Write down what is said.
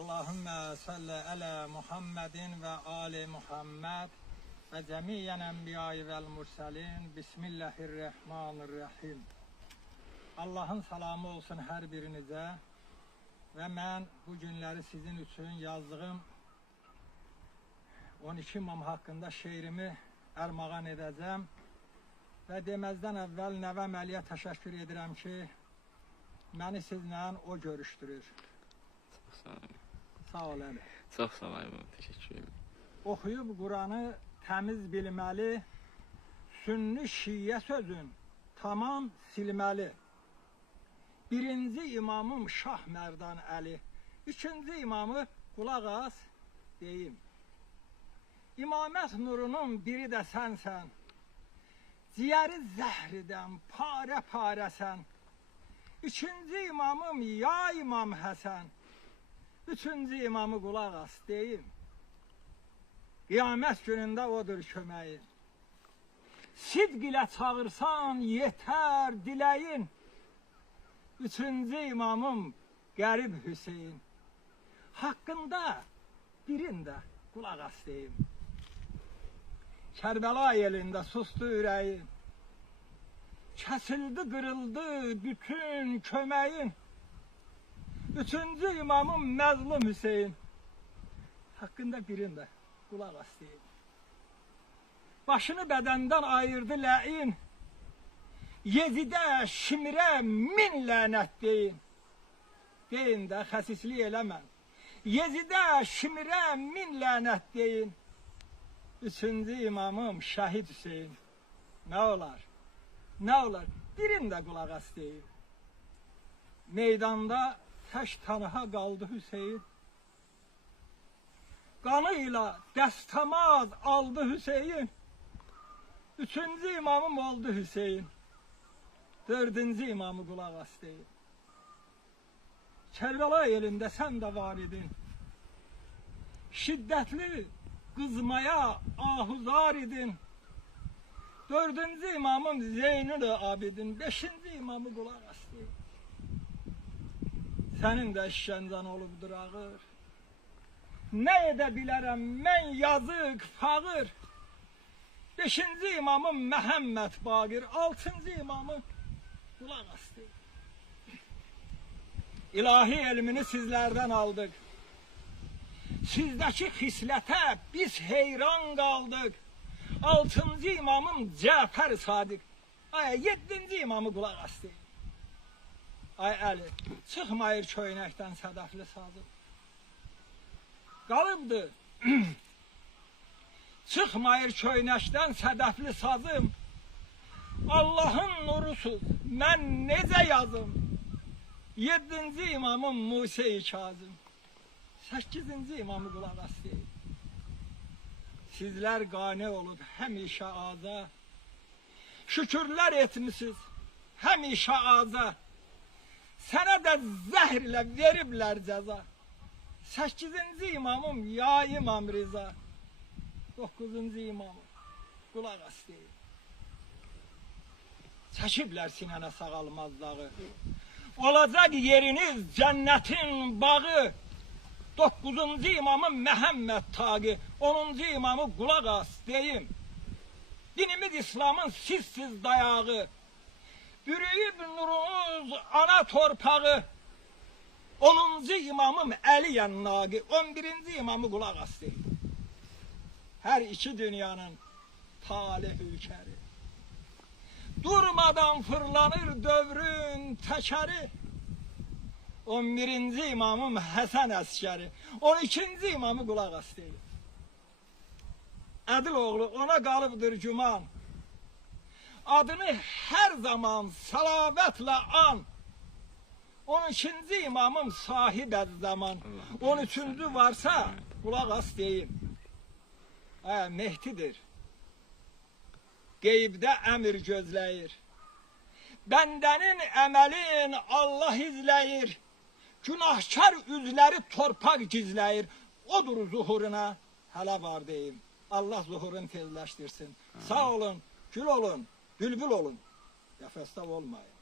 Allahümme salli ala Muhammedin ve ali Muhammed ve cemiyen enbiyayı vel murselin. Bismillahirrahmanirrahim. Allah'ın salamı olsun her birinize ve ben bu günleri sizin için yazdığım 12 imam hakkında şeirimi ərmağan edeceğim. Ve demezden evvel Nəvəm Əliyə təşəkkür edirəm ki, məni sizlə o görüşdürür. Çox sağ olun. Sağ ol Əli. Çox sağ olun, teşekkür ederim. Oxuyub Quranı təmiz bilməli, sünni şiyə sözün tamam silməli. Birinci imamım Şah Mərdan Əli, ikinci imamı qulaq as deyim. İmamət nurunun biri də sənsən, ciyəri zəhridən pare-parəsən. İkinci imamım ya İmam Həsən, üçüncü imamı qulaq as deyim. Qiyamət günündə odur köməyin. Sidq ilə çağırsan yetər diləyin. Üçüncü imamım Qərib Hüseyin. Haqqında birində qulaq as deyim. Kərbəla elində sustu ürəyin. Kəsildi, qırıldı bütün köməyin. Üçüncü imamım Məzlum Hüseyin. Haqqında birində qulaq as deyim. Başını bədəndən ayırdı ləin. Yezidə, Şimrə min lənət deyin. Deyin də xəsislik eləmən. Yezidə, Şimrə min lənət deyin. Üçüncü imamım Şəhid Hüseyin. Nə olar? Nə olar? Birində qulaq as deyim. Meydanda tək tanıha qaldı Hüseyin. Qanıyla dəstəmaz aldı Hüseyin. Üçüncü imamım oldu Hüseyin. Dördüncü imamı qulaq as deyim. Kərbəla elində sən də var idin. Şiddətli qızmaya ahuzar idin. Dördüncü imamım Zeynül Abidin. Beşinci imamı qulaq as deyim. Sənin də işgəncən olubdur ağır. Nə edə bilərəm mən yazıq, fağır. Beşinci imamım Məhəmməd Baqir. Altıncı imamım qulaq as deyim. İlahi elmini sizlərdən aldıq. Sizdəki xislətə biz heyran qaldıq. Altıncı imamım Cəfər Sadiq. Ay, yeddinci imamı qulaq as deyim. Ay Əli, çıxmayır köynəkdən sədəfli sazım. Qalıbdır. Çıxmayır köynəkdən sədəfli sazım. Allahın nurusuz mən necə yazım? Yeddinci imamım Musa-i Kazım. Səkkizinci imamı qulaq as deyim. Sizlər qane olub həmişə aza. Şükürlər etmişsiniz həmişə aza. Sənə də zəhr ilə veriblər cəza. Səkkizinci imamım ya İmam Rıza. Doqquzuncu imamım qulaq as deyim. Çəkiblər sinənə sağalmaz dağı. Olacaq yeriniz cənnətin bağı. Doqquzuncu imamım Məhəmməd Taqi. Onuncu imamı qulaq as deyim. Dinimiz İslamın sizsiz dayağı. Bürüyüb nurunuz ana torpağı. Onuncu imamım Əli Yənnaqi. 11-ci imamı qulaq as deyim. Hər iki dünyanın talih ülkəri. Durmadan fırlanır dövrün təkəri. 11-ci imamım Həsən Əskəri. 12-ci imamı qulaq as deyim. Ədil oğlu ona qalıbdır güman. Adını hər zaman salavətlə an. 12-ci imamım Sahib Əz-Zaman. 13-cü varsa qulaq as deyim. Mehdidir. Qeybdə əmr gözləyir. Bəndənin əməlin Allah izləyir. Günahkar üzləri torpaq gizləyir. Odur zuhuruna hələ var deyim. Allah zuhurun tezləşdirsin. Sağ olun, gül olun, bülbül olun. Qəfəsdə olmayın.